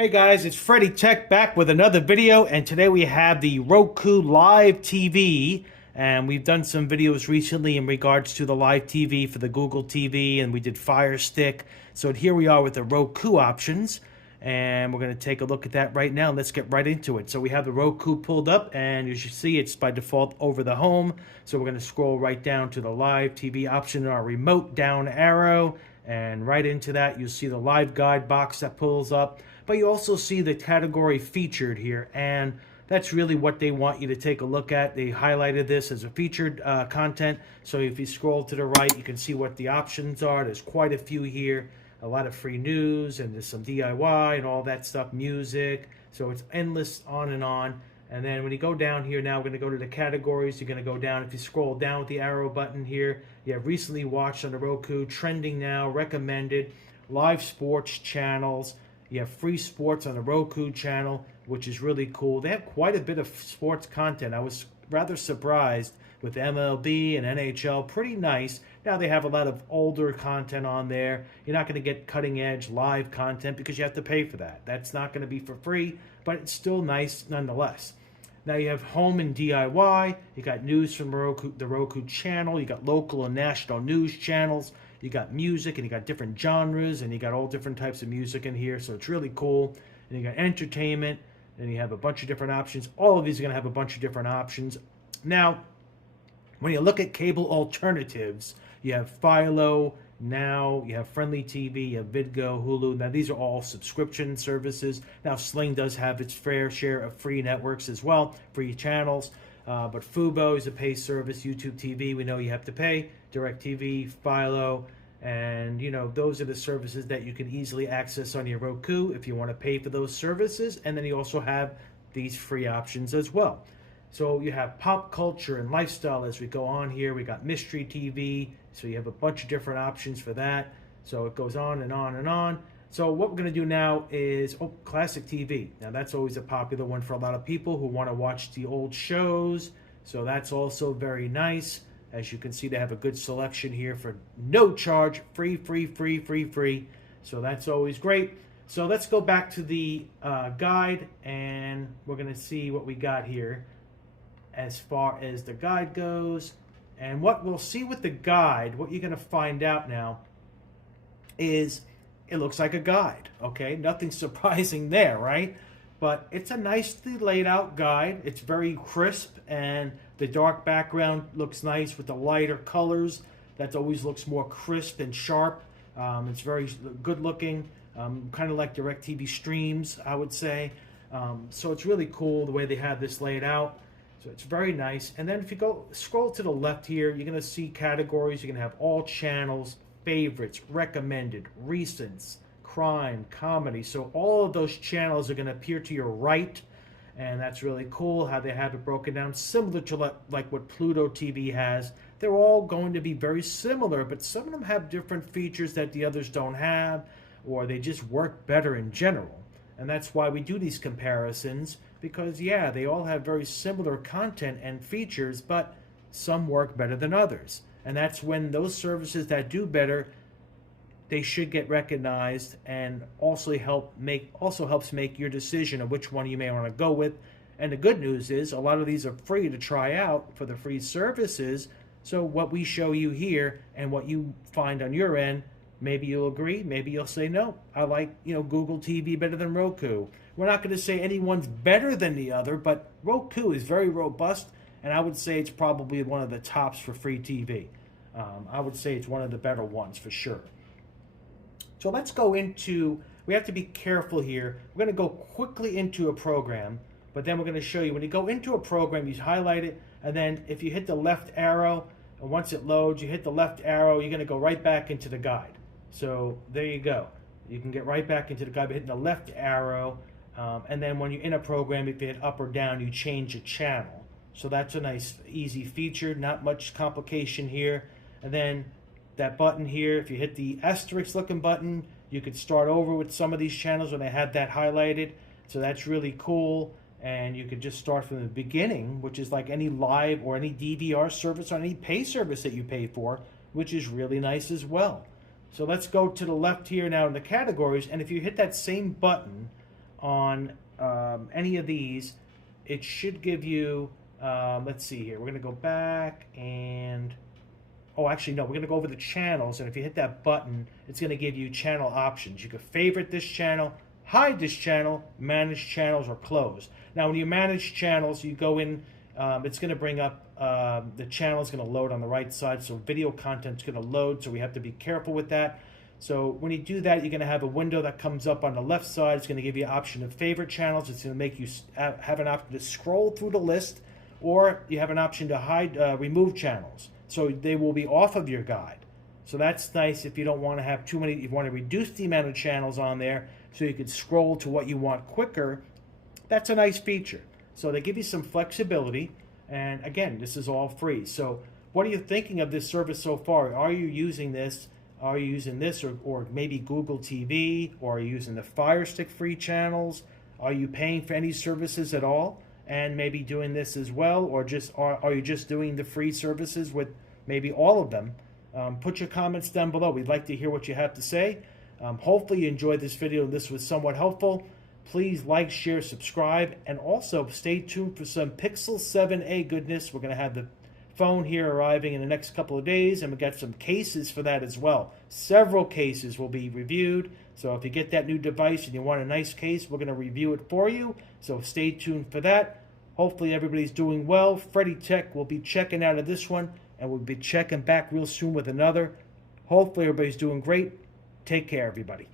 Hey guys, it's freeTV back with another video, and today we have the Roku Live TV, and we've done some videos recently in regards to the Live TV for the Google TV, and we did Fire Stick. So here we are with the Roku options, and we're going to take a look at that right now. Let's get right into it. So we have the Roku pulled up, and as you see, it's by default over the home. So we're going to scroll right down to the Live TV option in our remote down arrow, and right into that, you'll see the live guide box that pulls up. But you also see the category featured here, and that's really what they want you to take a look at. They highlighted this as a featured content, so if you scroll to the right, you can see what the options are. There's quite a few here, a lot of free news, and there's some DIY and all that stuff, music, so it's endless on and on. And then when you go down here now, we're going to go to the categories. You're going to go down. If you scroll down with the arrow button here, you have recently watched on the Roku, trending now, recommended, live sports channels. You have free sports on the Roku channel, which is really cool. They have quite a bit of sports content. I was rather surprised with MLB and NHL. Pretty nice. Now they have a lot of older content on there. You're not going to get cutting edge live content because you have to pay for that. That's not going to be for free, but it's still nice nonetheless. Now you have home and DIY. You got news from the Roku channel. You got local and national news channels. You got music, and you got different genres, and you got all different types of music in here, so it's really cool. And you got entertainment, and you have a bunch of different options. All of these are going to have a bunch of different options. Now, when you look at cable alternatives, you have Philo, Now, you have Friendly TV, you have Vidgo, Hulu. Now, these are all subscription services. Now, Sling does have its fair share of free networks as well, free channels. But Fubo is a pay service. YouTube TV, we know you have to pay. DirecTV, Philo, and those are the services that you can easily access on your Roku if you want to pay for those services. And then you also have these free options as well. So you have pop culture and lifestyle as we go on here. We got mystery TV, so you have a bunch of different options for that. So it goes on and on and on. So what we're going to do now is classic TV. Now that's always a popular one for a lot of people who want to watch the old shows. So that's also very nice. As you can see, they have a good selection here for no charge, free. So that's always great. So let's go back to the guide, and we're going to see what we got here as far as the guide goes. And what we'll see with the guide, what you're going to find out now is it looks like a guide, okay? Nothing surprising there, right? But it's a nicely laid out guide. It's very crisp, and the dark background looks nice with the lighter colors. That always looks more crisp and sharp. It's very good looking, kind of like DirecTV streams, I would say. So it's really cool the way they have this laid out. So it's very nice. And then if you scroll to the left here, you're going to see categories. You're going to have all channels, favorites, recommended, recents, crime, comedy. So all of those channels are going to appear to your right, and that's really cool how they have it broken down, similar to like what Pluto TV has. They're all going to be very similar, but some of them have different features that the others don't have, or they just work better in general. And that's why we do these comparisons, because yeah, they all have very similar content and features, but some work better than others. And that's when those services that do better, they should get recognized, and also helps make your decision of which one you may want to go with. And the good news is a lot of these are free to try out for the free services. So what we show you here and what you find on your end, maybe you'll agree, maybe you'll say no. I like Google TV better than Roku. We're not going to say anyone's better than the other, but Roku is very robust, and I would say it's probably one of the tops for free TV. I would say it's one of the better ones for sure. So let's go into, we have to be careful here. We're going to go quickly into a program, but then we're going to show you when you go into a program, you highlight it, and then if you hit the left arrow, and once it loads, you hit the left arrow, you're going to go right back into the guide. So there you go. You can get right back into the guide by hitting the left arrow, and then when you're in a program, if you hit up or down, you change the channel. So that's a nice, easy feature, not much complication here. And then that button here, if you hit the asterisk looking button, you could start over with some of these channels when they had that highlighted. So that's really cool. And you could just start from the beginning, which is like any live or any DVR service or any pay service that you pay for, which is really nice as well. So let's go to the left here now in the categories. And if you hit that same button, on any of these, it should give you, let's see here, we're going to go back and, oh, actually, no, we're going to go over the channels, and if you hit that button, it's going to give you channel options. You can favorite this channel, hide this channel, manage channels, or close. Now, when you manage channels, you go in, it's going to bring up, the channel is going to load on the right side, so video content is going to load, so we have to be careful with that. So when you do that, you're going to have a window that comes up on the left side. It's going to give you an option of favorite channels. It's going to make you have an option to scroll through the list, or you have an option to hide, remove channels. So they will be off of your guide. So that's nice if you don't want to have too many, you want to reduce the amount of channels on there so you can scroll to what you want quicker. That's a nice feature. So they give you some flexibility. And again, this is all free. So what are you thinking of this service so far? Are you using this? Are you using this or maybe Google TV? Or are you using the Fire Stick free channels? Are you paying for any services at all? And maybe doing this as well? Or just are you just doing the free services with maybe all of them? Put your comments down below. We'd like to hear what you have to say. Hopefully you enjoyed this video and this was somewhat helpful. Please like, share, subscribe, and also stay tuned for some Pixel 7a goodness. We're going to have the phone here arriving in the next couple of days, and we've got some cases for that as well. Several cases will be reviewed. So if you get that new device and you want a nice case, we're going to review it for you. So stay tuned for that. Hopefully everybody's doing well. freeTV-TECH will be checking out of this one, and we'll be checking back real soon with another. Hopefully everybody's doing great. Take care, everybody.